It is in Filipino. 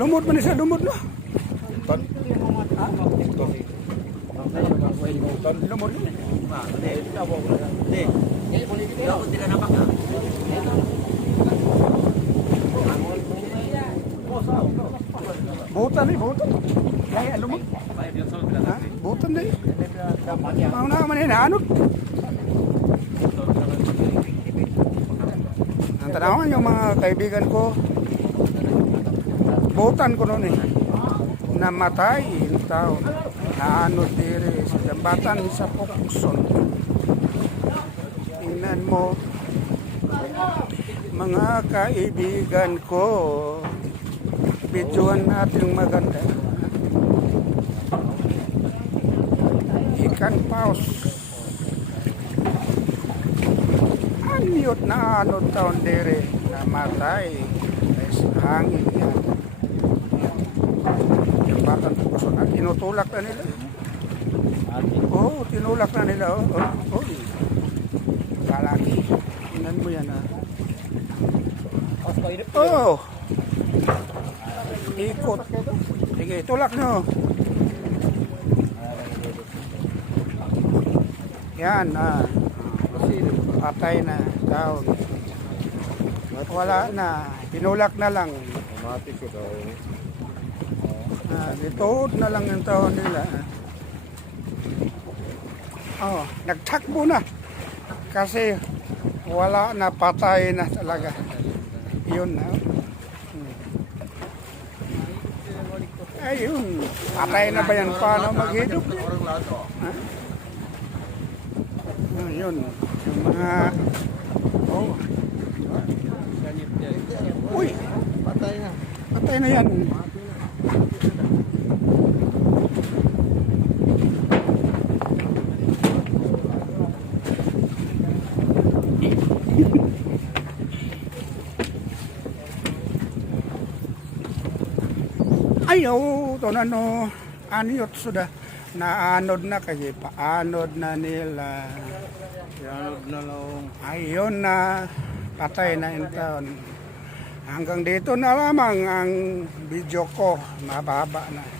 Lumot man siya, lumot no. Ton. Lumot. Butan butan. Kaya lumot. Ha? Butan na Mau na man hinaanot. Ang tanawan yung mga kaibigan ko. Butan ko noon namatay yung tao. Naanot diri sa jambatan sa Pukson. Tingnan mo mga kaibigan ko. Videoan natin maganda. Ikan paus. Anyot na anot taon diri namatay. Hangin yan. Yung batang Pukson. Tinutulak na nila. Oo, tinulak na nila. Oo. Kalaki. Tingnan mo yan ha. Oo. Ikot. Sige, tulak nyo. Yan ha. Patay na. Taon. Wala na. Tinulak na lang. Ituod na lang yung taon nila. Oh, nagtakbo na. Kasi wala na, patay na talaga. Yun na. Ayun. Patay na ba yan? Paano maghidup? Ha? Yun. Yung mga... Oh. Uy! Patay na. Patay na yan. Ayaw, ito na no, aniyot sudah, naanod na kasi paanod na nila. Yanod na lang. Ayun na, patay na yung taon. Hanggang dito na lamang ang video ko, mababa na.